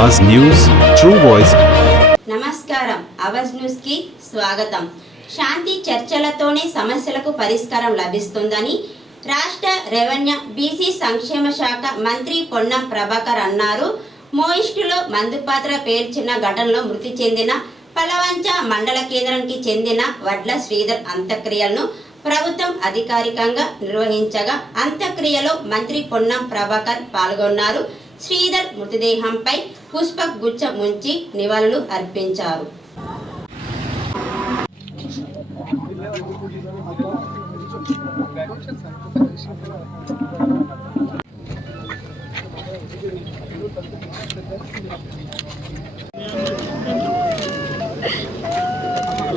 అవాజ్ news true voice నమస్కారం. అవాజ్ న్యూస్కి స్వాగతం. శాంతి చర్చలతోనే సమస్యలకు పరిష్కారం లభిస్తుందని రాష్ట్ర రెవెన్యూ బీసీ సంక్షేమ శాఖ మంత్రి పొన్నం ప్రభాకర్ అన్నారు. మోయిస్టులో మందుపాత్ర పేర్చిన ఘటనలో మృతి చెందిన పలవంచ మండల కేంద్రానికి చెందిన వడ్ల శ్రీధర్ అంత్యక్రియలను ప్రభుత్వం అధికారికంగా నిర్వహించగా అంత్యక్రియలో మంత్రి పొన్నం ప్రభాకర్ పాల్గొన్నారు. శ్రీధర్ మృతదేహంపై పుష్పగుచ్చ ముంచి నివాళులు అర్పించారు.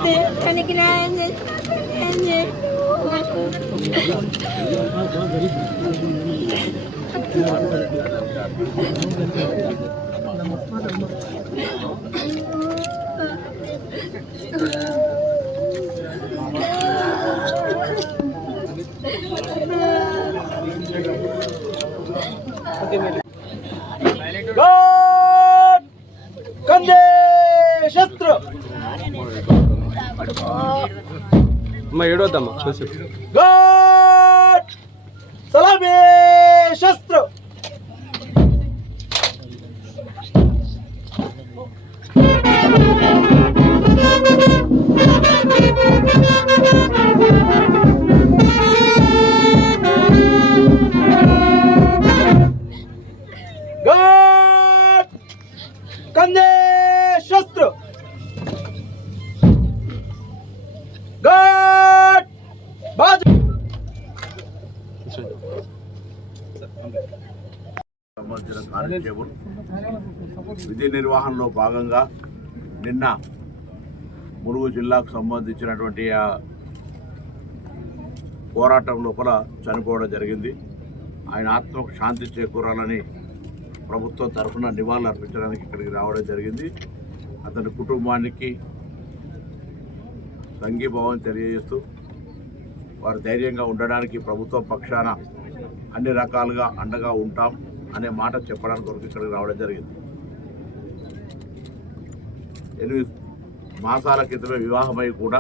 దేశానికి న్యాయం కందే శత్రు అమ్మ ఏడవద్దమ్మా చూసి గో విధి నిర్వహణలో భాగంగా నిన్న ములుగు జిల్లాకు సంబంధించినటువంటి ఆ పోరాటం లోపల చనిపోవడం జరిగింది. ఆయన ఆత్మకు శాంతి చేకూరాలని ప్రభుత్వం తరఫున నివాళులు అర్పించడానికి ఇక్కడికి రావడం జరిగింది. అతని కుటుంబానికి సంఘీభావం తెలియజేస్తూ వారు ధైర్యంగా ఉండడానికి ప్రభుత్వం పక్షాన అన్ని రకాలుగా అండగా ఉంటాం అనే మాట చెప్పడానికి కొరకు ఇక్కడికి రావడం జరిగింది. ఎనిమిది మాసాల క్రితమే వివాహమై కూడా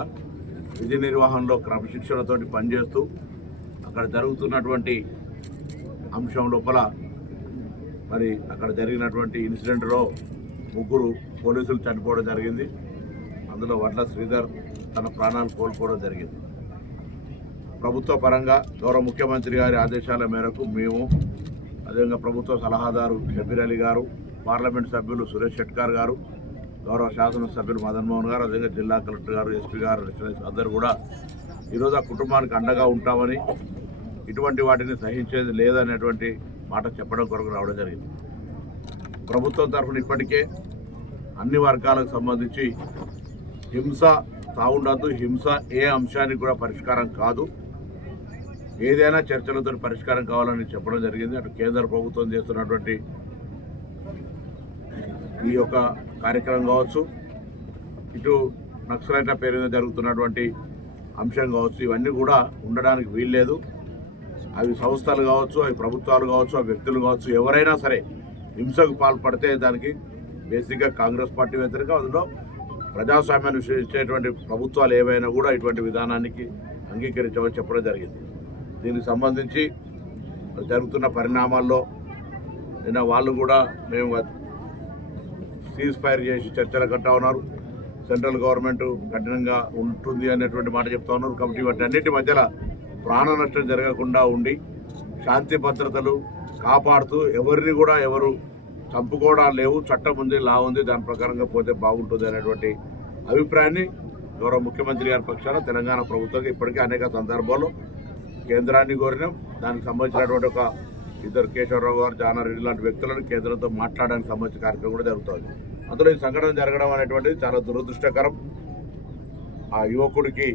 విధి నిర్వహణలో క్రమశిక్షణతోటి పనిచేస్తూ అక్కడ జరుగుతున్నటువంటి అంశం లోపల మరి అక్కడ జరిగినటువంటి ఇన్సిడెంట్లో ముగ్గురు పోలీసులు చనిపోవడం జరిగింది. అందులో వడ్ల శ్రీధర్ తన ప్రాణాలు కోల్పోవడం జరిగింది. ప్రభుత్వ పరంగా గౌరవ ముఖ్యమంత్రి గారి ఆదేశాల మేరకు మేము అదేవిధంగా ప్రభుత్వ సలహాదారు షబీర్ అలీ గారు పార్లమెంట్ సభ్యులు సురేష్ షెట్కార్ గారు గౌరవ శాసనసభ్యులు మదన్ మోహన్ గారు అదేవిధంగా జిల్లా కలెక్టర్ గారు ఎస్పీ గారు రెసిడెన్స్ అందరూ కూడా ఈరోజు ఆ కుటుంబానికి అండగా ఉంటామని ఇటువంటి వాటిని సహించేది లేదనేటువంటి మాట చెప్పడం కొరకు రావడం జరిగింది. ప్రభుత్వం తరఫున ఇప్పటికే అన్ని వర్గాలకు సంబంధించి హింస తావుండద్దు. హింస ఏ అంశానికి కూడా పరిష్కారం కాదు. ఏదైనా చర్చలతో పరిష్కారం కావాలని చెప్పడం జరిగింది. అటు కేంద్ర ప్రభుత్వం చేస్తున్నటువంటి ఈ యొక్క కార్యక్రమం కావచ్చు ఇటు నక్సలైట్ల పేరు మీద జరుగుతున్నటువంటి అంశం కావచ్చు ఇవన్నీ కూడా ఉండడానికి వీల్లేదు. అవి సంస్థలు కావచ్చు అవి ప్రభుత్వాలు కావచ్చు అవి వ్యక్తులు కావచ్చు ఎవరైనా సరే హింసకు పాల్పడితే దానికి బేసిక్గా కాంగ్రెస్ పార్టీ వ్యతిరేకం అందులో ప్రజాస్వామ్యాన్ని విశ్వసించేటువంటి ప్రభుత్వాలు ఏవైనా కూడా ఇటువంటి విధానానికి అంగీకరించమని చెప్పడం జరిగింది. దీనికి సంబంధించి జరుగుతున్న పరిణామాల్లో నిన్న వాళ్ళు కూడా మేము సీజ్ ఫైర్ చేసి చర్చలు కట్టా ఉన్నారు. సెంట్రల్ గవర్నమెంట్ కఠినంగా ఉంటుంది అనేటువంటి మాట చెప్తా ఉన్నారు. కాబట్టి వాటి అన్నిటి మధ్యలో ప్రాణ నష్టం జరగకుండా ఉండి శాంతి భద్రతలు కాపాడుతూ ఎవరిని కూడా ఎవరు చంపుకోవడం లేవు చట్టం ఉంది లా ఉంది దాని ప్రకారంగా పోతే బాగుంటుంది అనేటువంటి అభిప్రాయాన్ని గౌరవ ముఖ్యమంత్రి గారి పక్షాన తెలంగాణ ప్రభుత్వం ఇప్పటికే అనేక సందర్భాల్లో కేంద్రాన్ని కోరినాం. దానికి సంబంధించినటువంటి ఒక ఇద్దరు కేశవరావు గారు జానారెడ్డి లాంటి వ్యక్తులను కేంద్రంతో మాట్లాడడానికి సంబంధించిన కార్యక్రమం కూడా జరుగుతుంది. అందులో ఈ సంఘటన జరగడం అనేటువంటిది చాలా దురదృష్టకరం. ఆ యువకుడికి